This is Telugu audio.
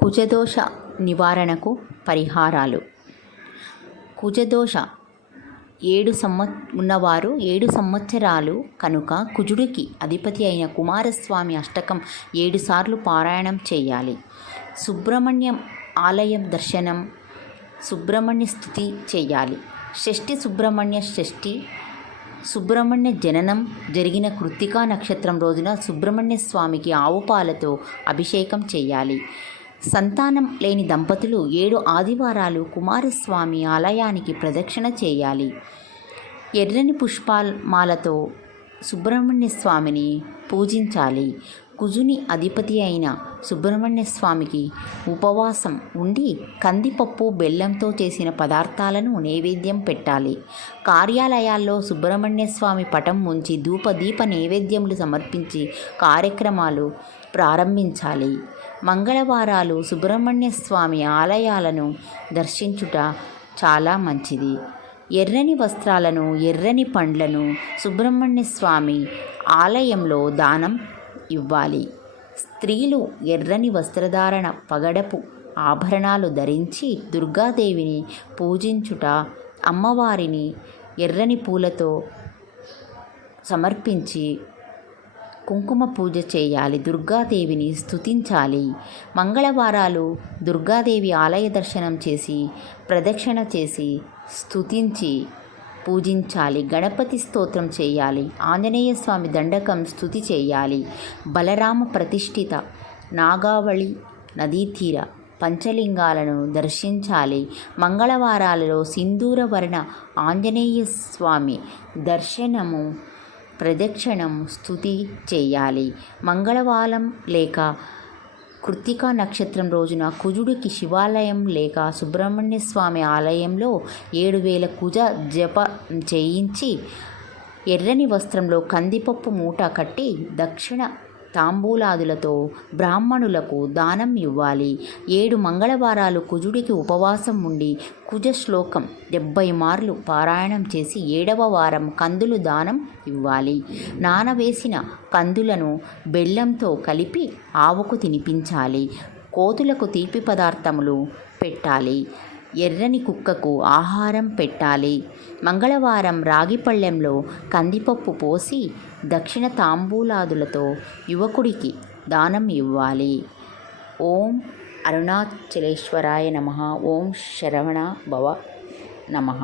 కుజదోష నివారణకు పరిహారాలు. కుజదోష ఉన్నవారు 7 సంవత్సరాలు కనుక కుజుడికి అధిపతి అయిన కుమారస్వామి అష్టకం 7 సార్లు పారాయణం చేయాలి. సుబ్రహ్మణ్యం ఆలయం దర్శనం, సుబ్రహ్మణ్య స్తుతి చేయాలి. షష్ఠి సుబ్రహ్మణ్య షష్ఠి, సుబ్రహ్మణ్య జననం జరిగిన కృత్తికా నక్షత్రం రోజున సుబ్రహ్మణ్య స్వామికి ఆవు పాలతో అభిషేకం చేయాలి. సంతానం లేని దంపతులు 7 ఆదివారాలు కుమారస్వామి ఆలయానికి ప్రదక్షిణ చేయాలి. ఎర్రని పుష్పమాలతో సుబ్రహ్మణ్య స్వామిని పూజించాలి. కుజుని అధిపతి అయిన సుబ్రహ్మణ్య స్వామికి ఉపవాసం ఉండి కందిపప్పు, బెల్లంతో చేసిన పదార్థాలను నైవేద్యం పెట్టాలి. కార్యాలయాల్లో సుబ్రహ్మణ్య స్వామి పటం ఉంచి ధూపదీప నైవేద్యములు సమర్పించి కార్యక్రమాలు ప్రారంభించాలి. మంగళవారాలు సుబ్రహ్మణ్య స్వామి ఆలయాలను దర్శించుట చాలా మంచిది. ఎర్రని వస్త్రాలను, ఎర్రని పండ్లను సుబ్రహ్మణ్య స్వామి ఆలయంలో దానం ఇవ్వాలి. స్త్రీలు ఎర్రని వస్త్రధారణ, పగడపు ఆభరణాలు ధరించి దుర్గాదేవిని పూజించుట, అమ్మవారిని ఎర్రని పూలతో సమర్పించి కుంకుమ పూజ చేయాలి. దుర్గాదేవిని స్తుతించాలి. మంగళవారాలు దుర్గాదేవి ఆలయ దర్శనం చేసి ప్రదక్షిణ చేసి స్తుతించి పూజించాలి. గణపతి స్తోత్రం చేయాలి. ఆంజనేయ స్వామి దండకం స్తుతి చేయాలి. బలరామ ప్రతిష్ఠిత నాగావళి నదీతీర పంచలింగాలను దర్శించాలి. మంగళవారాలలో సింధూరవర్ణ ఆంజనేయ స్వామి దర్శనము, ప్రదక్షిణం, స్తుతి చేయాలి. మంగళవారం లేక కృత్తికా నక్షత్రం రోజున కుజుడికి శివాలయం లేక సుబ్రహ్మణ్య స్వామి ఆలయంలో 7000 కుజ జప చేయించి ఎర్రని వస్త్రంలో కందిపప్పు మూట కట్టి దక్షిణ తాంబూలాదులతో బ్రాహ్మణులకు దానం ఇవ్వాలి. 7 మంగళవారాలు కుజుడికి ఉపవాసం ఉండి కుజ శ్లోకం 70 మార్లు పారాయణం చేసి 7వ వారం కందులు దానం ఇవ్వాలి. నానవేసిన కందులను బెల్లంతో కలిపి ఆవుకు తినిపించాలి. కోతులకు తీపి పదార్థములు పెట్టాలి. ఎర్రని కుక్కకు ఆహారం పెట్టాలి. మంగళవారం రాగిపళ్ళెంలో కందిపప్పు పోసి దక్షిణ తాంబూలాదులతో యువకుడికి దానం ఇవ్వాలి. ఓం అరుణాచలేశ్వరాయ నమః. ఓం శరవణ భవ నమః.